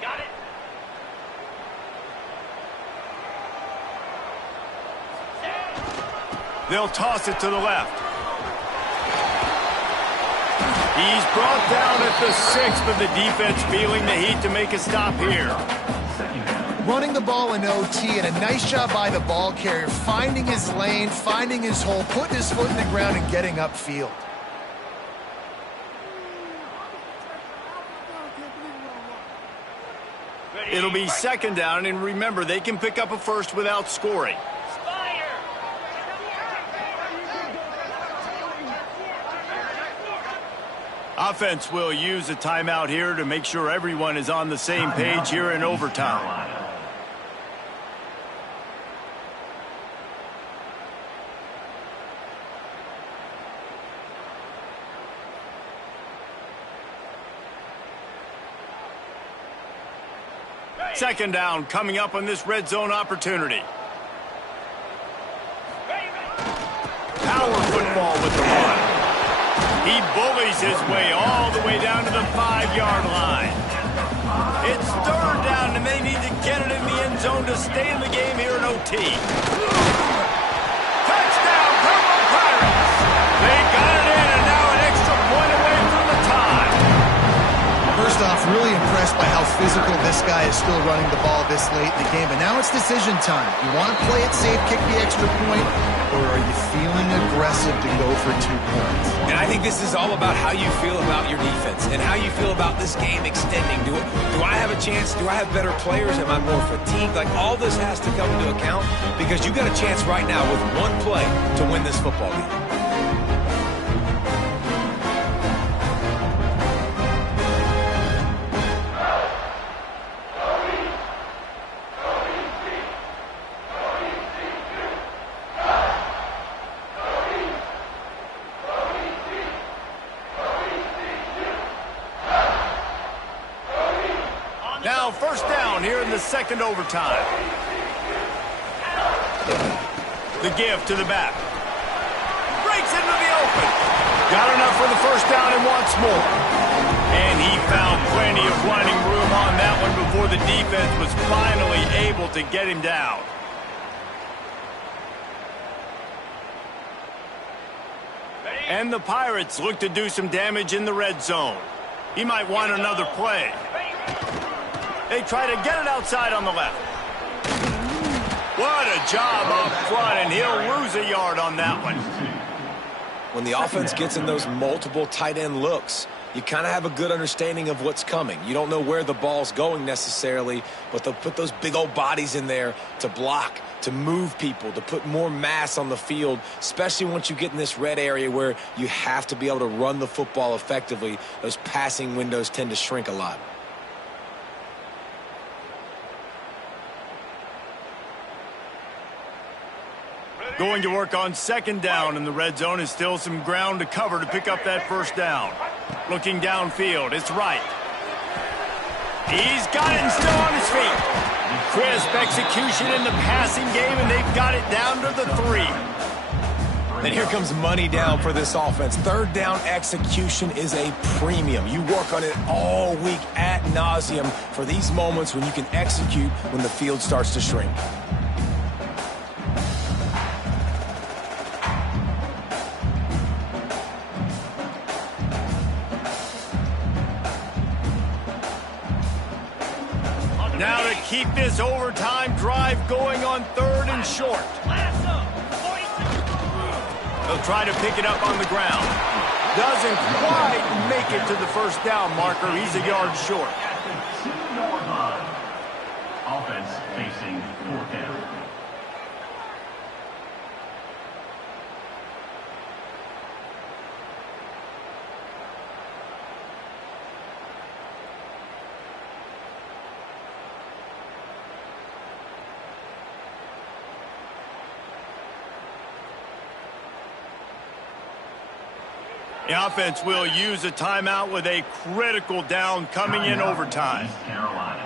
Got it. They'll toss it to the left. He's brought down at the 6, but the defense feeling the heat to make a stop here. Running the ball in OT, and a nice job by the ball carrier, finding his lane, finding his hole, putting his foot in the ground, and getting upfield. It'll be second down, and remember, they can pick up a first without scoring. Offense will use a timeout here to make sure everyone is on the same page here in overtime. Second down coming up on this red zone opportunity. Power football with the run. He bullies his way all the way down to the 5-yard line. It's third down, and they need to get it in the end zone to stay in the game here in OT. Touchdown, Purple Pirates! They got it in, and now an extra point away from the tie. First off, really impressed by how physical this guy is still running the ball this late in the game. But now it's decision time. You want to play it safe, kick the extra point, or are you feeling aggressive to go for 2 points? And I think this is all about how you feel about your defense and how you feel about this game extending. Do I have a chance? Do I have better players? Am I more fatigued? Like, all this has to come into account because you got a chance right now with one play to win this football game. Now first down here in the second overtime. The give to the back. Breaks into the open. Got enough for the first down and wants more. And he found plenty of running room on that one before the defense was finally able to get him down. And the Pirates look to do some damage in the red zone. He might want another play. They try to get it outside on the left. What a job up front, and he'll lose a yard on that one. When the offense gets in those multiple tight end looks, you kind of have a good understanding of what's coming. You don't know where the ball's going necessarily, but they'll put those big old bodies in there to block, to move people, to put more mass on the field, especially once you get in this red area where you have to be able to run the football effectively. Those passing windows tend to shrink a lot. Going to work on second down in the red zone is still some ground to cover to pick up that first down. Looking downfield, it's right. He's got it and still on his feet. Crisp execution in the passing game, and they've got it down to the 3. And here comes money down for this offense. Third down execution is a premium. You work on it all week ad nauseum for these moments when you can execute when the field starts to shrink. Now to keep this overtime drive going on third and short. They'll try to pick it up on the ground. Doesn't quite make it to the first down marker. He's a yard short. Offense facing fourth down. The offense will use a timeout with a critical down coming in overtime. East Carolina.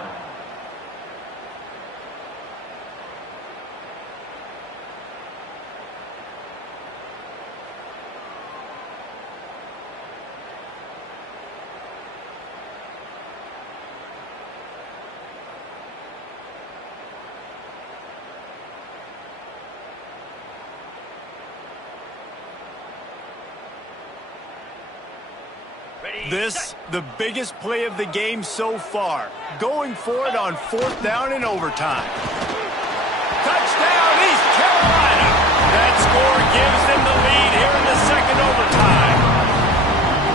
This, the biggest play of the game so far. Going for it on 4th down in overtime. Touchdown, East Carolina! That score gives them the lead here in the second overtime.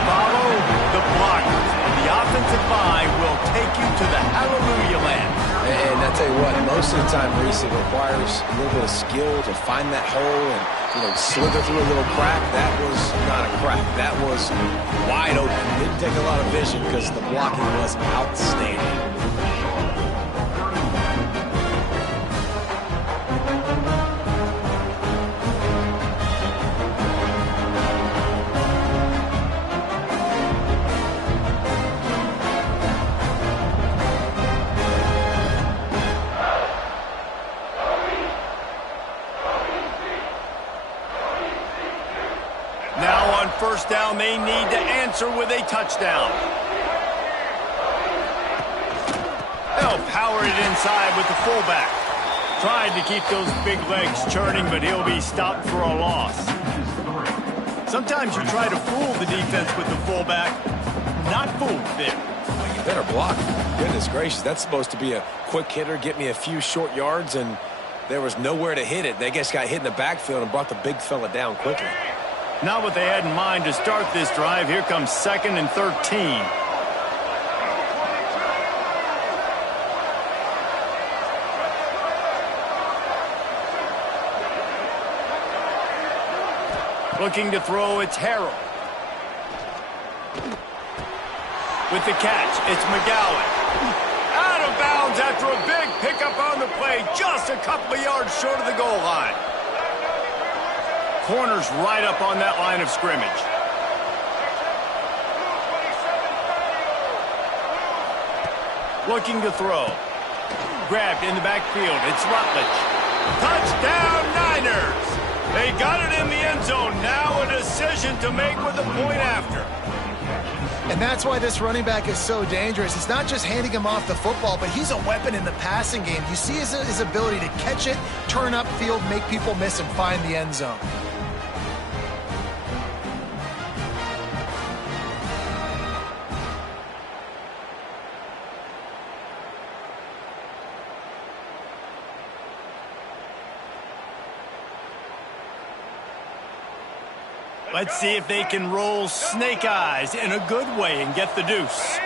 Follow the blockers. The offensive line will take you to the hallelujah land. And I tell you what, most of the time, Reese, it requires a little bit of skill to find that hole and, slither through a little crack. That was not a crack. That was wide open. Didn't take a lot of vision because the blocking was outstanding. First down, they need to answer with a touchdown. They'll power it inside with the fullback. Tried to keep those big legs churning, but he'll be stopped for a loss. Sometimes you try to fool the defense with the fullback. Not fooled there. Well, you better block. Goodness gracious, that's supposed to be a quick hitter, get me a few short yards, and there was nowhere to hit it. They just got hit in the backfield and brought the big fella down quickly. Not what they had in mind to start this drive. Here comes 2nd and 13. Looking to throw, it's Harrell. With the catch, it's McGowan. Out of bounds after a big pickup on the play, just a couple of yards short of the goal line. Corner's right up on that line of scrimmage. Looking to throw. Grabbed in the backfield. It's Rutledge. Touchdown, Niners! They got it in the end zone. Now a decision to make with a point after. And that's why this running back is so dangerous. It's not just handing him off the football, but he's a weapon in the passing game. You see his ability to catch it, turn upfield, make people miss, and find the end zone. Let's see if they can roll snake eyes in a good way and get the deuce.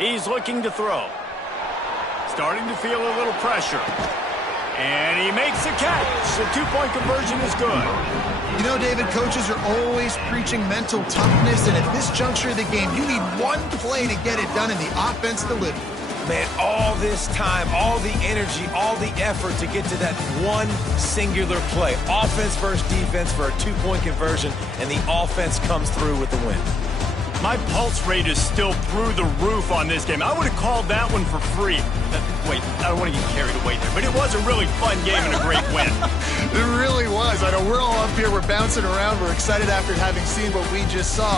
He's looking to throw. Starting to feel a little pressure. And he makes a catch. The two-point conversion is good. You know, David, coaches are always preaching mental toughness, and at this juncture of the game, you need one play to get it done, and the offense delivered. Man, all this time, all the energy, all the effort to get to that one singular play. Offense versus defense for a two-point conversion, and the offense comes through with the win. My pulse rate is still through the roof on this game. I would have called that one for free. Wait, I don't want to get carried away there, but it was a really fun game and a great win. It really was. I know we're all up here, we're bouncing around, we're excited after having seen what we just saw.